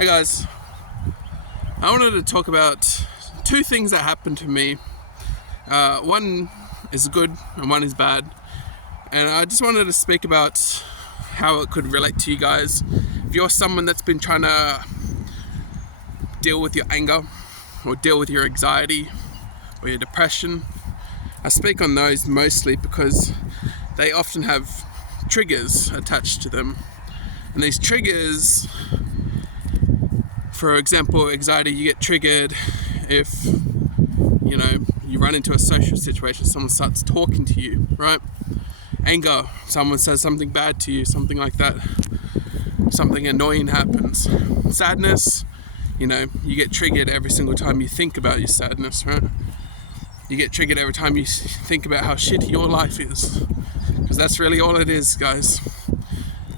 Hey guys, I wanted to talk about two things that happened to me. One is good and one is bad, and I just wanted to speak about how it could relate to you guys. If you're someone that's been trying to deal with your anger or deal with your anxiety or your depression, I speak on those mostly because they often have triggers attached to them. And these triggers, for example, anxiety, you get triggered if, you run into a social situation, someone starts talking to you, right? Anger, someone says something bad to you, something like that. Something annoying happens. Sadness, you get triggered every single time you think about your sadness, right? You get triggered every time you think about how shitty your life is. Because that's really all it is, guys.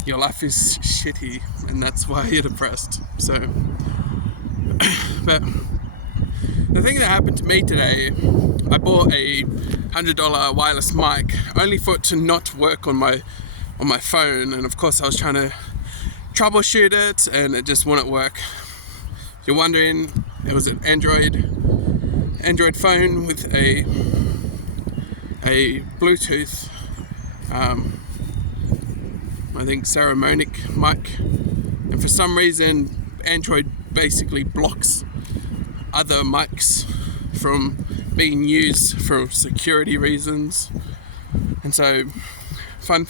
Your life is shitty, and that's why you're depressed. So, but the thing that happened to me today, I bought a $100 wireless mic, only for it to not work on my phone. And of course, I was trying to troubleshoot it, and it just wouldn't work. If you're wondering, it was an Android phone with a Bluetooth, I think ceramic mic, and for some reason Android basically blocks other mics from being used for security reasons. And so fun,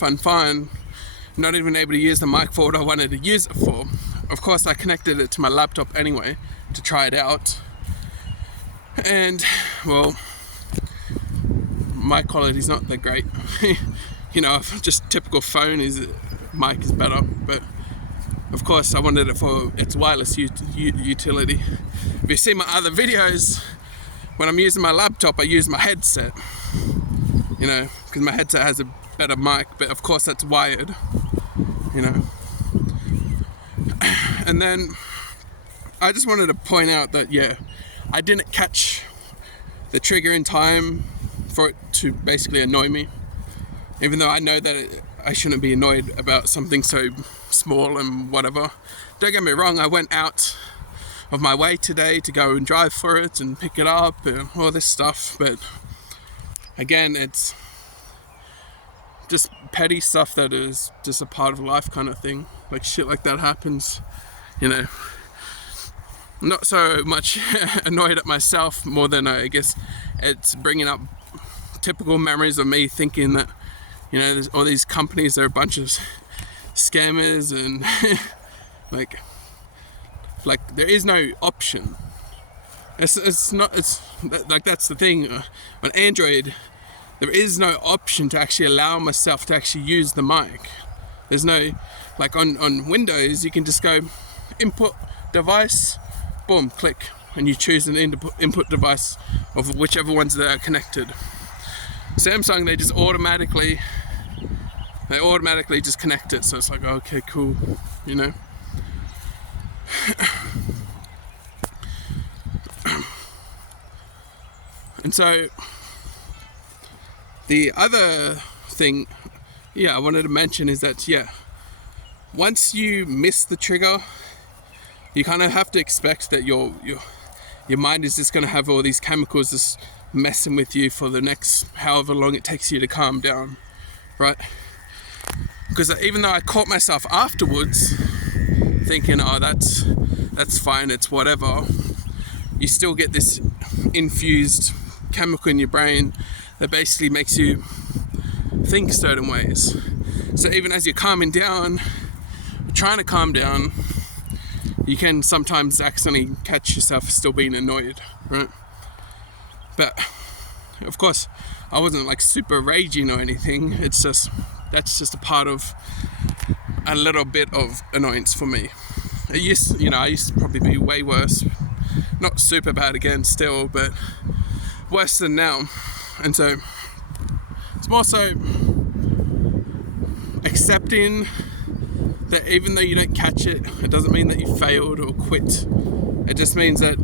not even able to use the mic for what I wanted to use it for. Of course, I connected it to my laptop anyway to try it out, and well, my quality's not that great. Just typical phone mic is better, but of course I wanted it for its wireless utility. If you see my other videos, when I'm using my laptop, I use my headset, because my headset has a better mic, but of course that's wired, And then I just wanted to point out that, I didn't catch the trigger in time for it to basically annoy me, even though I know that I shouldn't be annoyed about something so small and whatever. Don't get me wrong, I went out of my way today to go and drive for it and pick it up and all this stuff, but again, it's just petty stuff that is just a part of life kind of thing. Like shit like that happens, Not so much annoyed at myself, more than I guess it's bringing up typical memories of me thinking that, there's all these companies are a bunch of scammers, and like there is no option. That's the thing. On Android, there is no option to actually allow myself to actually use the mic. There's no, like on Windows, you can just go input device, boom, click, and you choose an input device of whichever ones that are connected. Samsung, they automatically just connect it, so it's like, okay, cool, And so the other thing, I wanted to mention is that, once you miss the trigger, you kind of have to expect that your mind is just going to have all these chemicals just messing with you for the next however long it takes you to calm down, right? Because even though I caught myself afterwards thinking, that's fine, it's whatever, you still get this infused chemical in your brain that basically makes you think certain ways. So even as you're trying to calm down, you can sometimes accidentally catch yourself still being annoyed, right? But of course, I wasn't like super raging or anything. That's just a part of a little bit of annoyance for me. I used to probably be way worse. Not super bad again still, but worse than now. And so it's more so accepting that even though you don't catch it, it doesn't mean that you failed or quit. It just means that,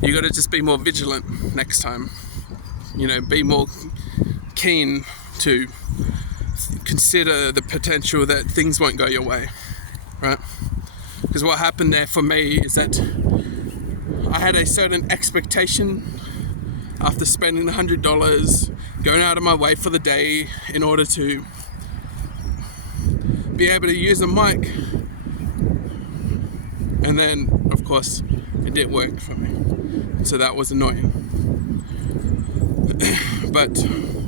you got to just be more vigilant next time. Be more keen to consider the potential that things won't go your way, right? Because what happened there for me is that I had a certain expectation after spending $100, going out of my way for the day in order to be able to use a mic, and then of course it didn't work for me, so that was annoying. But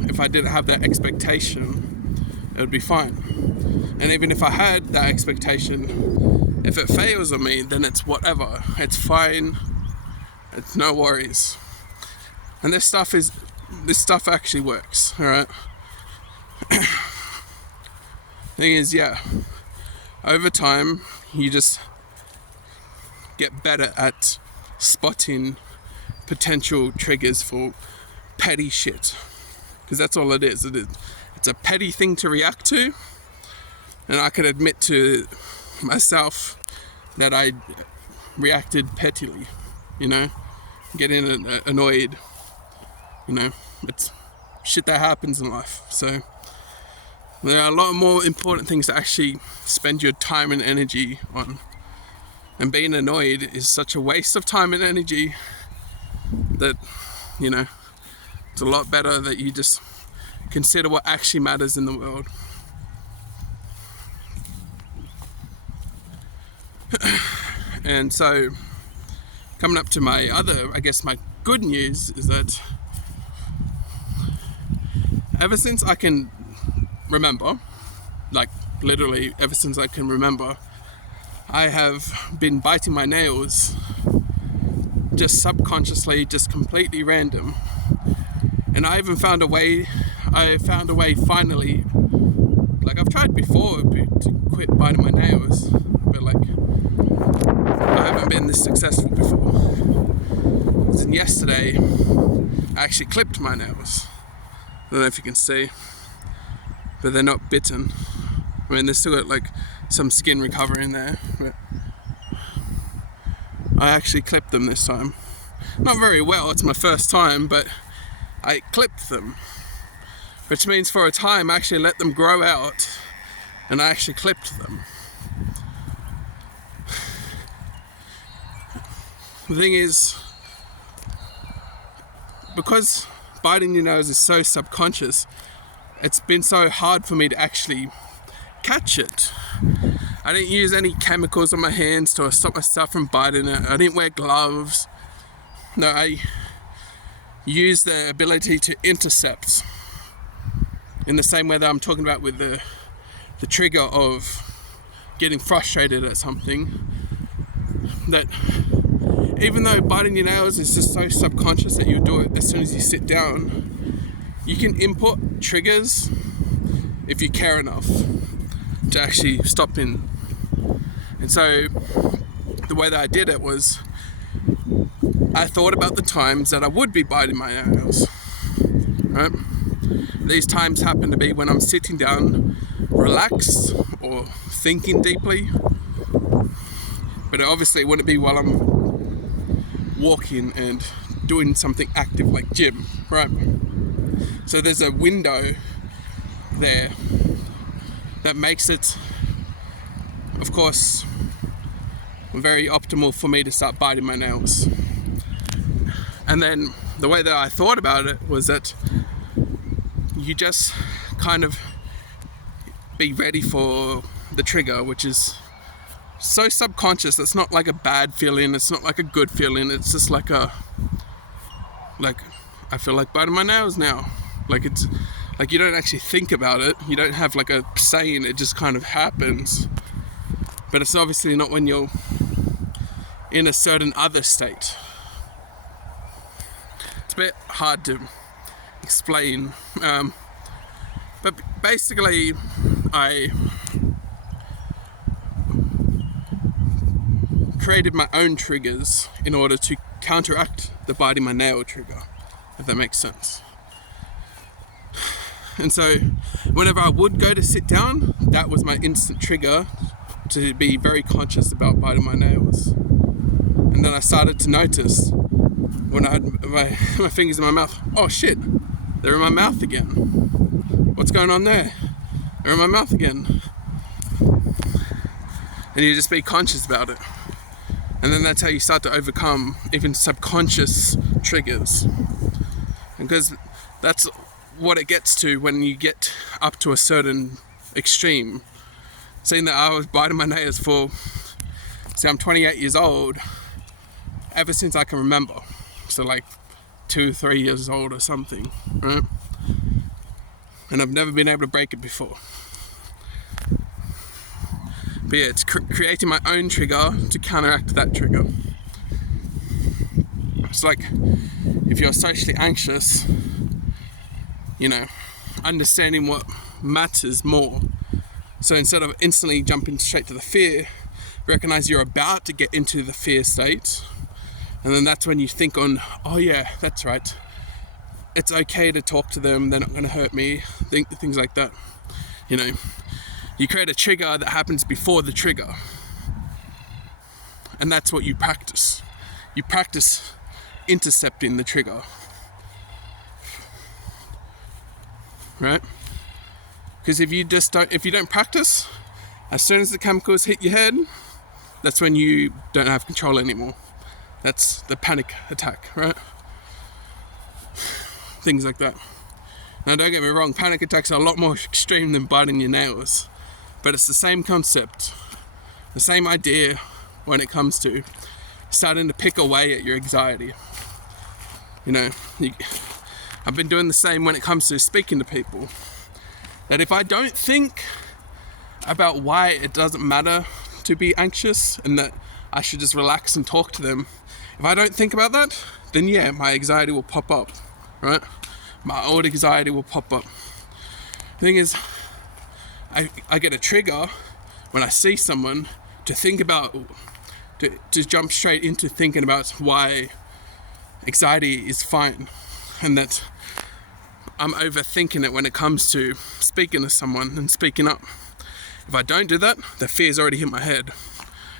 if I didn't have that expectation, it would be fine. And even if I had that expectation, if it fails on me, then it's whatever, it's fine, it's no worries. And this stuff actually works, alright? Thing is, yeah, over time you just get better at spotting potential triggers for petty shit, because that's all it is. It's a petty thing to react to, and I can admit to myself that I reacted pettily, getting annoyed. It's shit that happens in life. So there are a lot more important things to actually spend your time and energy on. And being annoyed is such a waste of time and energy that, it's a lot better that you just consider what actually matters in the world. And so, coming up to my good news is that ever since I can remember, like literally ever since I can remember, I have been biting my nails just subconsciously, just completely random. And I found a way finally, like I've tried before to quit biting my nails, but like I haven't been this successful before. And yesterday I actually clipped my nails. I don't know if you can see, but they're not bitten. I mean, there's still got like some skin recovering there, but I actually clipped them this time. Not very well, it's my first time, but I clipped them, which means for a time I actually let them grow out and I actually clipped them. The thing is, because biting your nose is so subconscious, it's been so hard for me to actually catch it. I didn't use any chemicals on my hands to stop myself from biting it. I didn't wear gloves. No, I used the ability to intercept in the same way that I'm talking about with the trigger of getting frustrated at something. That even though biting your nails is just so subconscious that you do it as soon as you sit down, you can input triggers if you care enough to actually stop in. And so the way that I did it was I thought about the times that I would be biting my nails, right? These times happen to be when I'm sitting down, relaxed or thinking deeply, but it obviously wouldn't be while I'm walking and doing something active like gym, right? So there's a window there that makes it, of course, very optimal for me to start biting my nails. And then the way that I thought about it was that you just kind of be ready for the trigger, which is so subconscious. It's not like a bad feeling, it's not like a good feeling, it's just like I feel like biting my nails now. Like it's like you don't actually think about it, you don't have like a saying, it just kind of happens. But it's obviously not when you're in a certain other state. It's a bit hard to explain, but basically I created my own triggers in order to counteract the biting my nail trigger, if that makes sense. And so whenever I would go to sit down, that was my instant trigger to be very conscious about biting my nails. And then I started to notice when I had my fingers in my mouth, oh shit, they're in my mouth again. What's going on there? They're in my mouth again. and you just be conscious about it. And then that's how you start to overcome even subconscious triggers. Because that's what it gets to when you get up to a certain extreme. Saying that I was biting my nails for, I'm 28 years old, ever since I can remember. So like 2-3 years old or something, right? And I've never been able to break it before. But yeah, it's creating my own trigger to counteract that trigger. It's like if you're socially anxious, understanding what matters more. So instead of instantly jumping straight to the fear, recognize you're about to get into the fear state. And then that's when you think on, oh yeah, that's right. It's okay to talk to them. They're not going to hurt me. Things like that. You create a trigger that happens before the trigger. And that's what you practice. You practice intercepting the trigger. Right? Because if you don't practice, as soon as the chemicals hit your head, that's when you don't have control anymore. That's the panic attack, right? Things like that. Now don't get me wrong, panic attacks are a lot more extreme than biting your nails. But it's the same concept, the same idea when it comes to starting to pick away at your anxiety. I've been doing the same when it comes to speaking to people. That if I don't think about why it doesn't matter to be anxious and that I should just relax and talk to them, if I don't think about that, then yeah, my anxiety will pop up, right? My old anxiety will pop up. The thing is, I get a trigger when I see someone to think about, to jump straight into thinking about why anxiety is fine, and that I'm overthinking it when it comes to speaking to someone and speaking up. If I don't do that, the fear's already hit my head,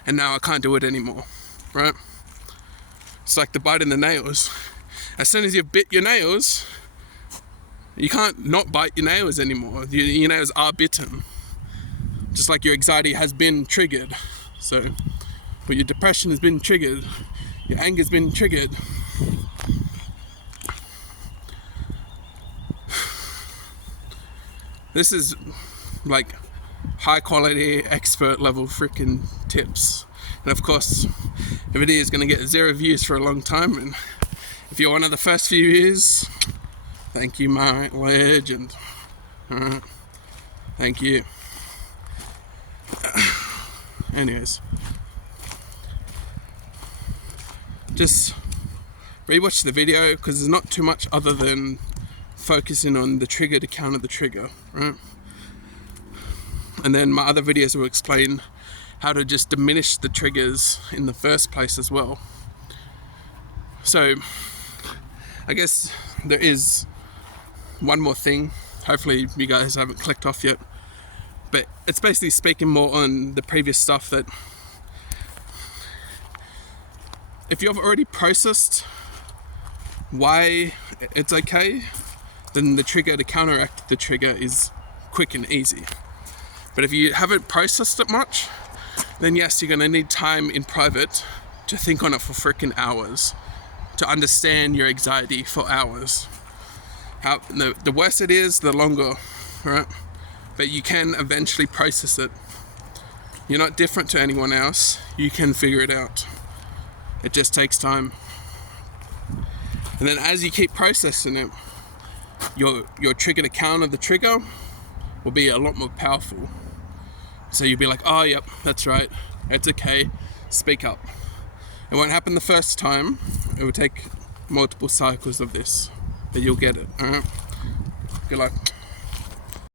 and now I can't do it anymore, right? It's like the bite in the nails. As soon as you've bit your nails, you can't not bite your nails anymore. Your nails are bitten. Just like your anxiety has been triggered. So, but your depression has been triggered. Your anger's been triggered. This is like high quality, expert level freaking tips. And of course, the video is going to get 0 views for a long time. And if you're one of the first few views, thank you, my legend. Thank you. Anyways, just rewatch the video because there's not too much other than focusing on the trigger to counter the trigger, right? And then my other videos will explain how to just diminish the triggers in the first place as well. So I guess there is one more thing. Hopefully you guys haven't clicked off yet, but it's basically speaking more on the previous stuff, that if you've already processed why it's okay, then the trigger to counteract the trigger is quick and easy. But if you haven't processed it much, then yes, you're going to need time in private to think on it for freaking hours, to understand your anxiety for hours. The worse it is, the longer, right? But you can eventually process it. You're not different to anyone else. You can figure it out. It just takes time. And then as you keep processing it, your trigger to counter the trigger will be a lot more powerful. So you'll be like, oh, yep, that's right. It's okay. Speak up. It won't happen the first time. It will take multiple cycles of this, but you'll get it. All right? Good luck.